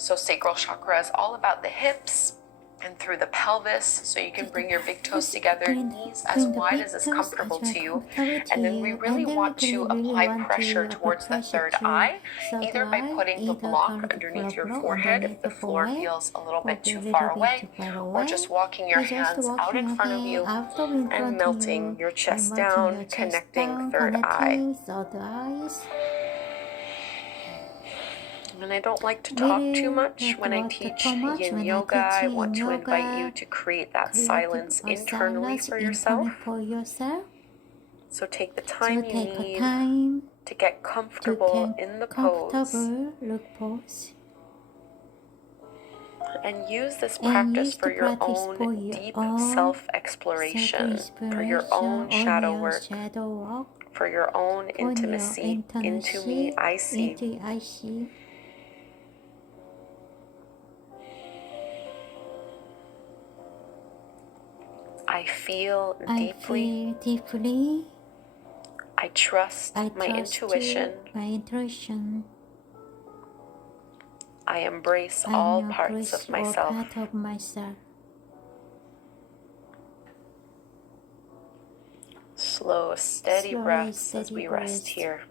So sacral chakra is all about the hips and through the pelvis, so you can bring your big toes together, knees as wide as is comfortable to you. And then we really want to apply pressure towards the third eye, either by putting the block underneath your forehead if the floor feels a little bit too far away, or just walking your hands out in front of you and melting your chest down, connecting third eye. And I don't like to talk too much when I teach yin yoga. I want to invite you to create that silence internally for yourself. So take the time you need to get comfortable in the pose. And use this practice for your own deep self-exploration, for your own shadow work, for your own intimacy. Into me, I see. I feel deeply. I trust my intuition. I embrace all parts of myself. Slow, steady breaths as we rest here.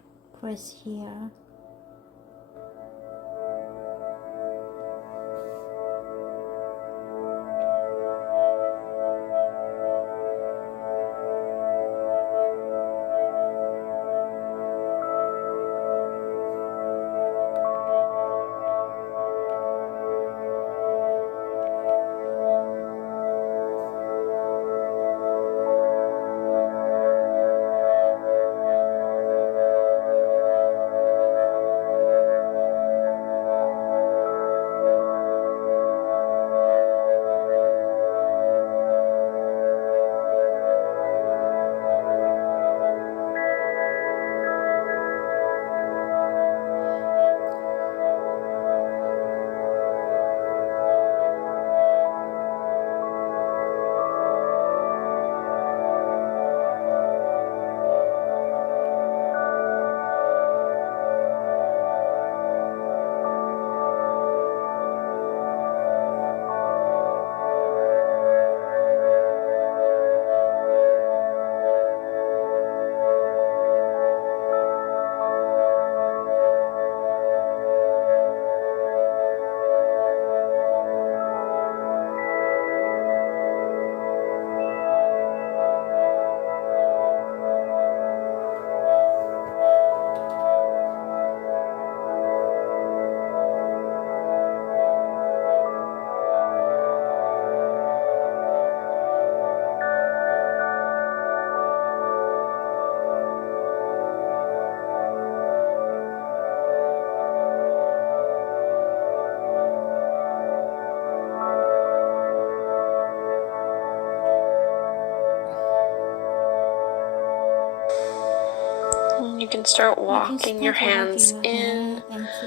You can start walking your hands in.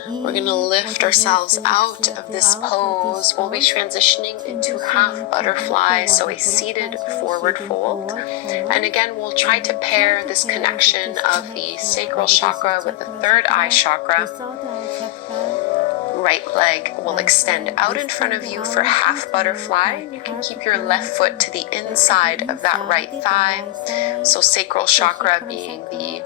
We're going to lift ourselves out of this pose. We'll be transitioning into half butterfly, so a seated forward fold. And again, we'll try to pair this connection of the sacral chakra with the third eye chakra. Right leg will extend out in front of you for half butterfly. You can keep your left foot to the inside of that right thigh. So sacral chakra being the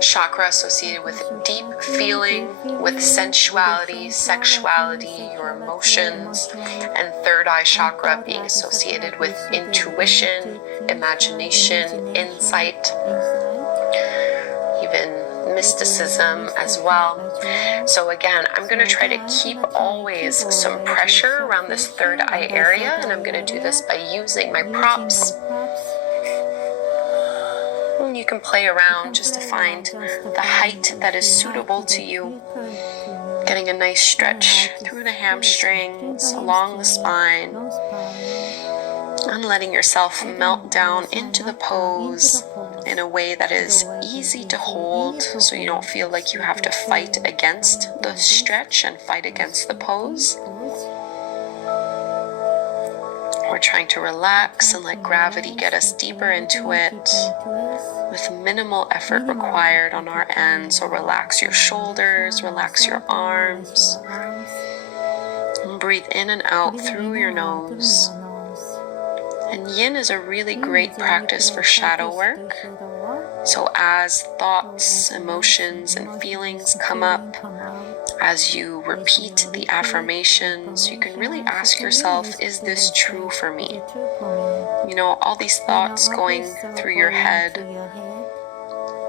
chakra associated with deep feeling, with sensuality, sexuality, your emotions, and third eye chakra being associated with intuition, imagination, insight, even mysticism as well. So again, I'm going to try to keep always some pressure around this third eye area, and I'm going to do this by using my props. And you can play around just to find the height that is suitable to you. Getting a nice stretch through the hamstrings, along the spine, and letting yourself melt down into the pose in a way that is easy to hold, so you don't feel like you have to fight against the stretch and fight against the pose. We're trying to relax and let gravity get us deeper into it with minimal effort required on our end. So relax your shoulders, relax your arms. breathe in and out through your nose. And yin is a really great practice for shadow work. So as thoughts, emotions, and feelings come up, as you repeat the affirmations, you can really ask yourself, is this true for me? You know, all these thoughts going through your head,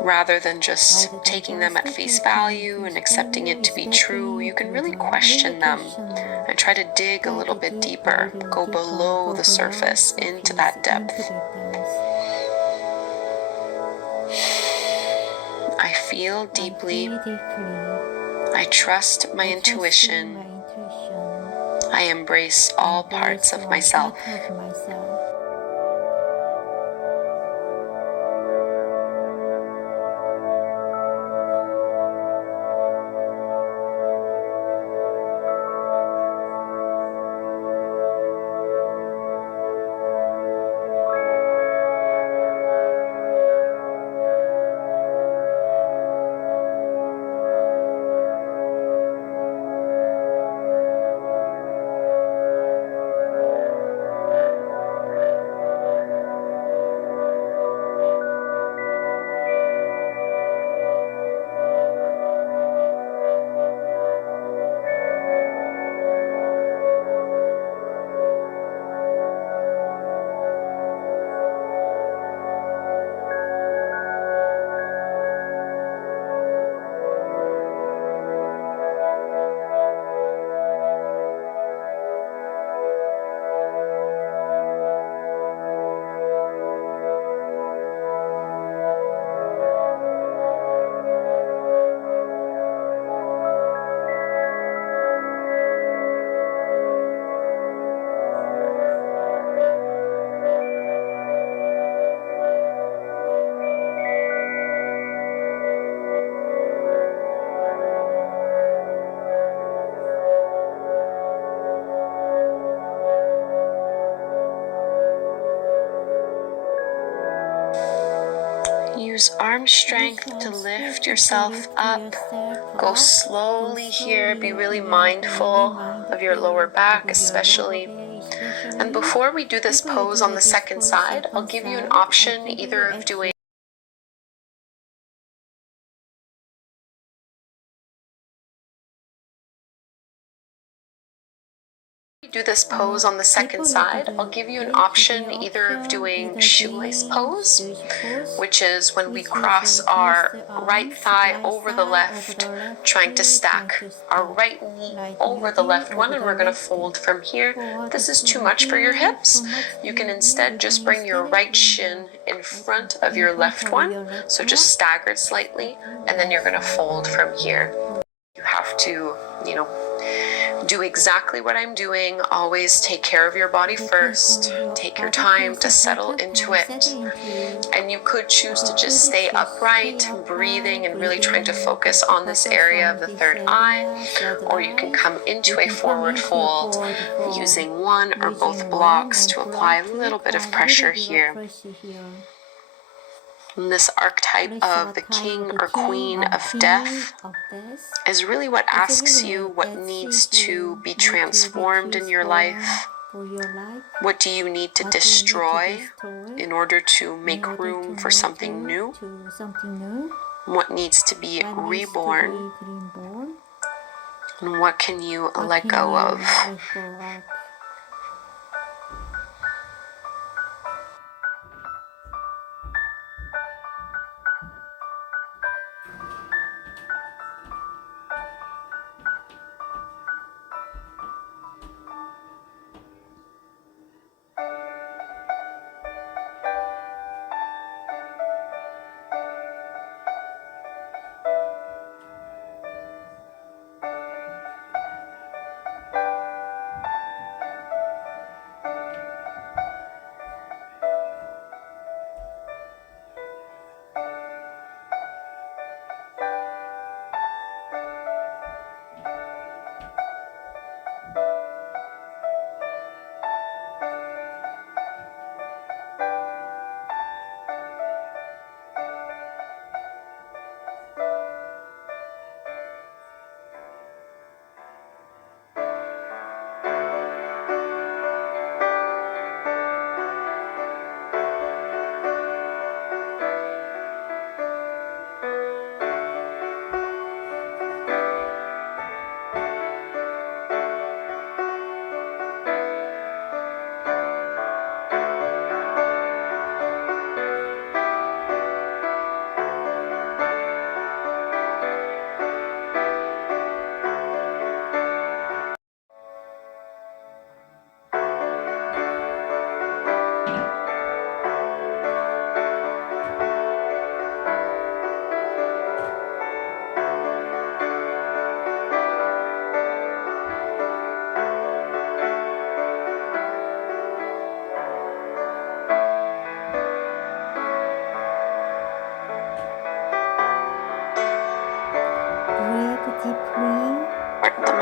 rather than just taking them at face value and accepting it to be true, you can really question them and try to dig a little bit deeper, go below the surface into that depth. I feel deeply. I trust my intuition. I embrace all parts of myself. Use arm strength to lift yourself up. Go slowly here. Be really mindful of your lower back especially. And before we do this pose on the second side, I'll give you an option either of doing shoelace pose, which is when we cross our right thigh over the left, trying to stack our right knee over the left one, and we're going to fold from here. If this is too much for your hips, you can instead just bring your right shin in front of your left one, so just staggered slightly, and then you're going to fold from here. You have to, do exactly what I'm doing. Always take care of your body first. Take your time to settle into it. And you could choose to just stay upright, breathing, and really trying to focus on this area of the third eye. Or you can come into a forward fold using one or both blocks to apply a little bit of pressure here. And this archetype of the king or queen of death is really what asks you what needs to be transformed in your life. What do you need to destroy in order to make room for something new? What needs to be reborn? And what can you let go of?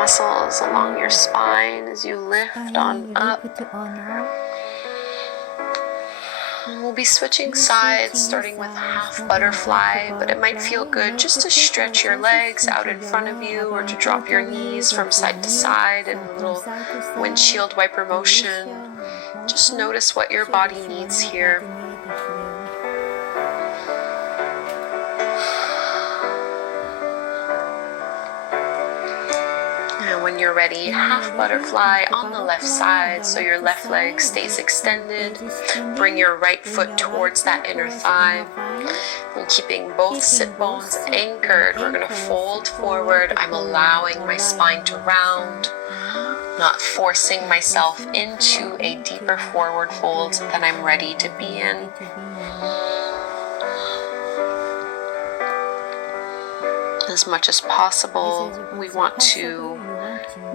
muscles along your spine as you lift on up. And we'll be switching sides, starting with half butterfly, but it might feel good just to stretch your legs out in front of you or to drop your knees from side to side in a little windshield wiper motion. Just notice what your body needs here. When you're ready, half butterfly on the left side so your left leg stays extended. Bring your right foot towards that inner thigh. And keeping both sit bones anchored, we're going to fold forward. I'm allowing my spine to round, not forcing myself into a deeper forward fold than I'm ready to be in. As much as possible, we want to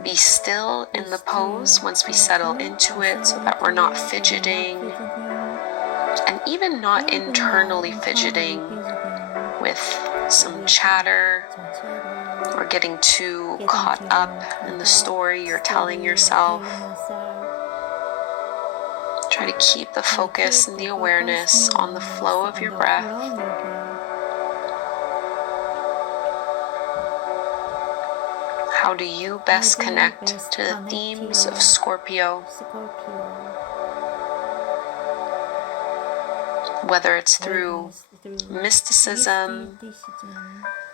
be still in the pose once we settle into it so that we're not fidgeting and even not internally fidgeting with some chatter or getting too caught up in the story you're telling yourself. Try to keep the focus and the awareness on the flow of your breath. How do you best connect to the themes of Scorpio? Whether it's through mysticism,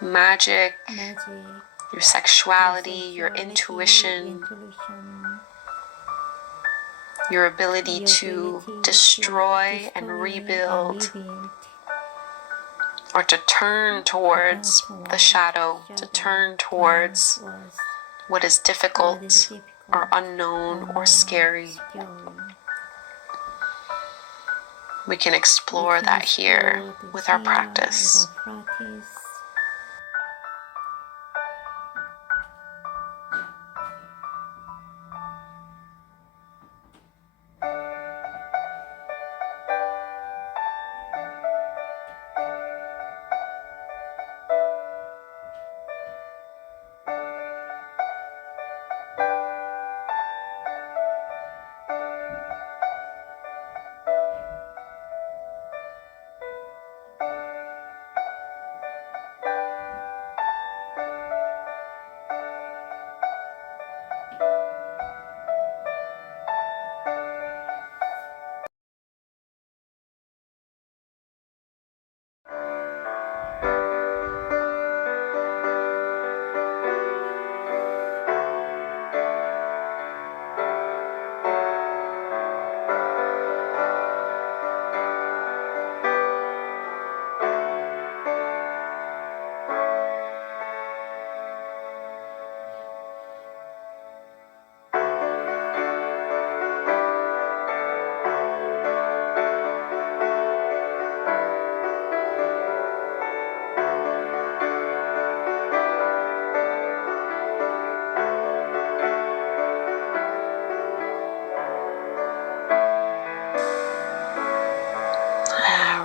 magic, your sexuality, your intuition, your ability to destroy and rebuild, or to turn towards the shadow, to turn towards what is difficult or unknown or scary. We can explore that here with our practice.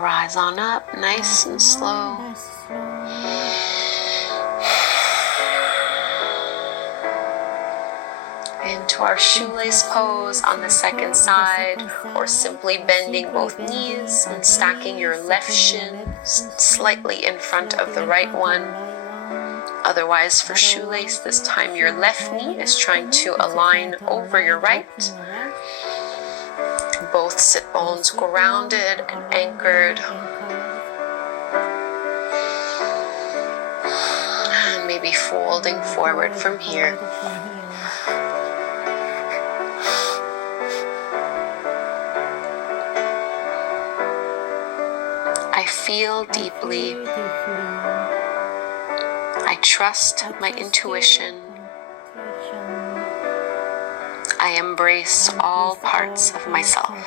Rise on up, nice and slow. Into our shoelace pose on the second side, or simply bending both knees and stacking your left shin slightly in front of the right one. Otherwise, for shoelace, this time your left knee is trying to align over your right. Both sit bones grounded and anchored. And maybe folding forward from here. I feel deeply. I trust my intuition. I embrace all parts of myself.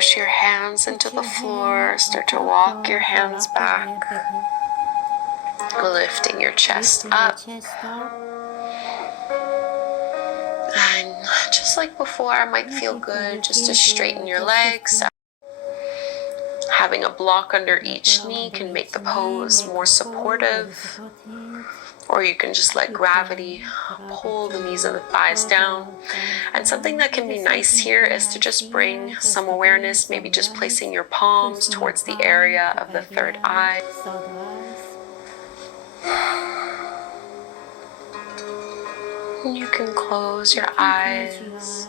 push your hands into the floor. Start to walk your hands back, lifting your chest up. And just like before, it might feel good just to straighten your legs. Having a block under each knee can make the pose more supportive. Or you can just let gravity pull the knees and the thighs down. And something that can be nice here is to just bring some awareness, maybe just placing your palms towards the area of the third eye. And you can close your eyes,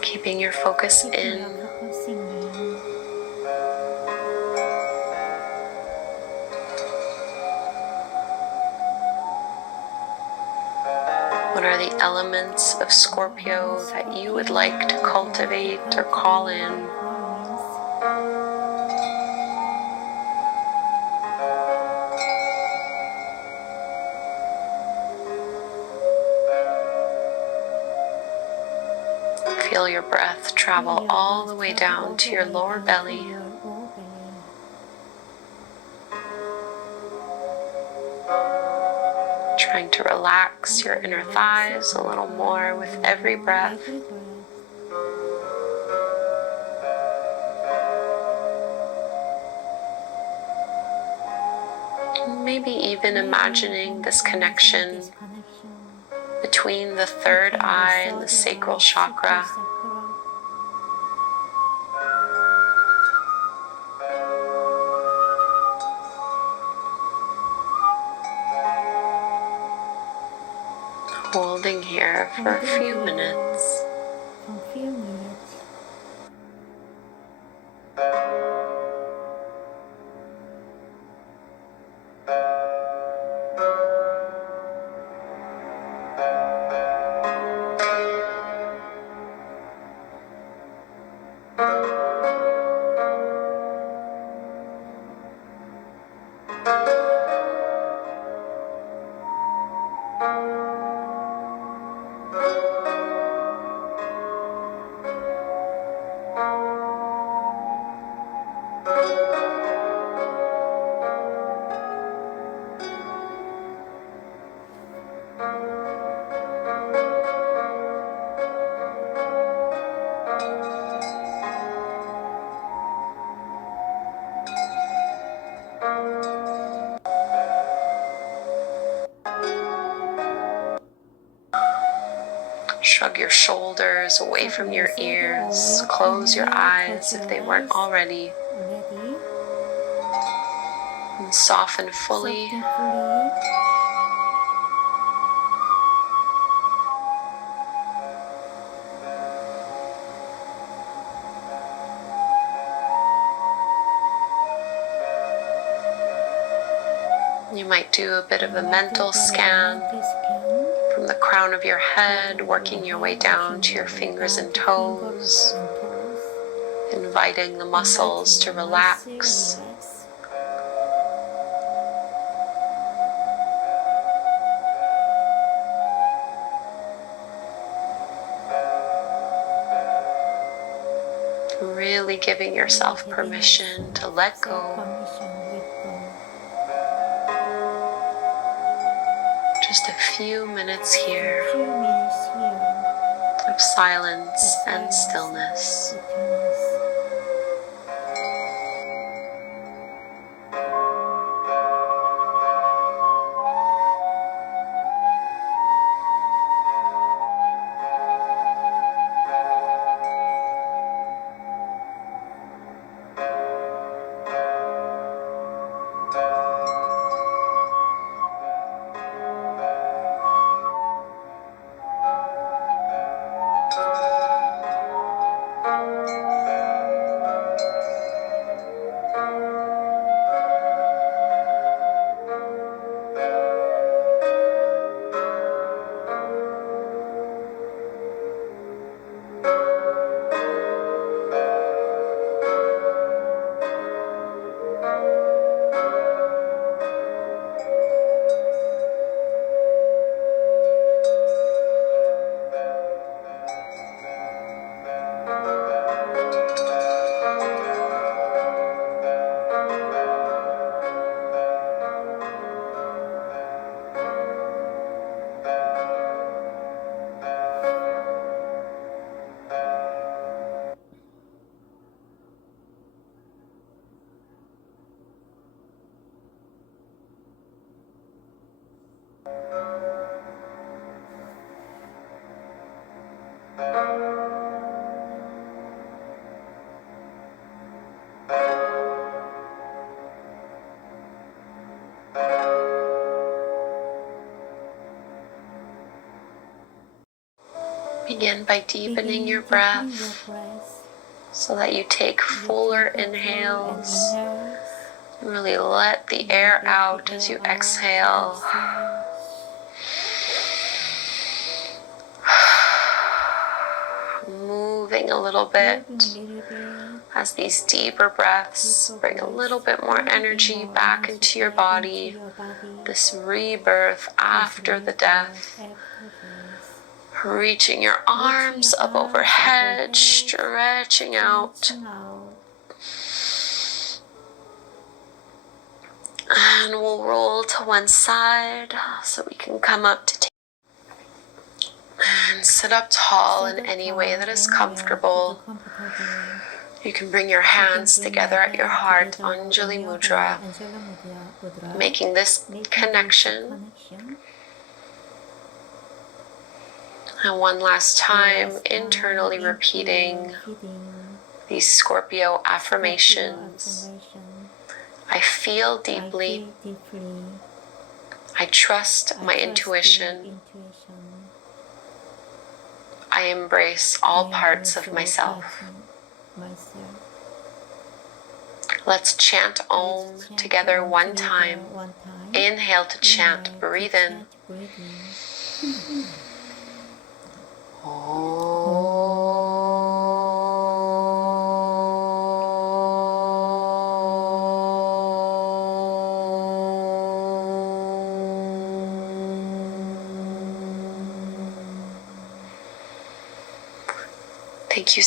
keeping your focus in. What are the elements of Scorpio that you would like to cultivate or call in? Feel your breath travel all the way down to your lower belly. Trying to relax your inner thighs a little more with every breath. Maybe even imagining this connection between the third eye and the sacral chakra. Holding here for a few minutes. Shrug your shoulders away from your ears. Close your eyes if they weren't already. And soften fully. You might do a bit of a mental scan from the crown of your head, working your way down to your fingers and toes, inviting the muscles to relax. Really giving yourself permission to let go. Just a few minutes here of silence and stillness. Begin by deepening your breath so that you take fuller inhales. Really let the air out as you exhale. Moving a little bit as these deeper breaths bring a little bit more energy back into your body. This rebirth after the death. Reaching your arms up overhead, stretching out. And we'll roll to one side so we can come up to and sit up tall in any way that is comfortable. You can bring your hands together at your heart, Anjali Mudra, making this connection. And one last time, internally repeating these Scorpio affirmations. I feel deeply. I trust my intuition. I embrace all parts of myself. Let's chant Om together one time. Inhale to chant. Breathe in. Thank you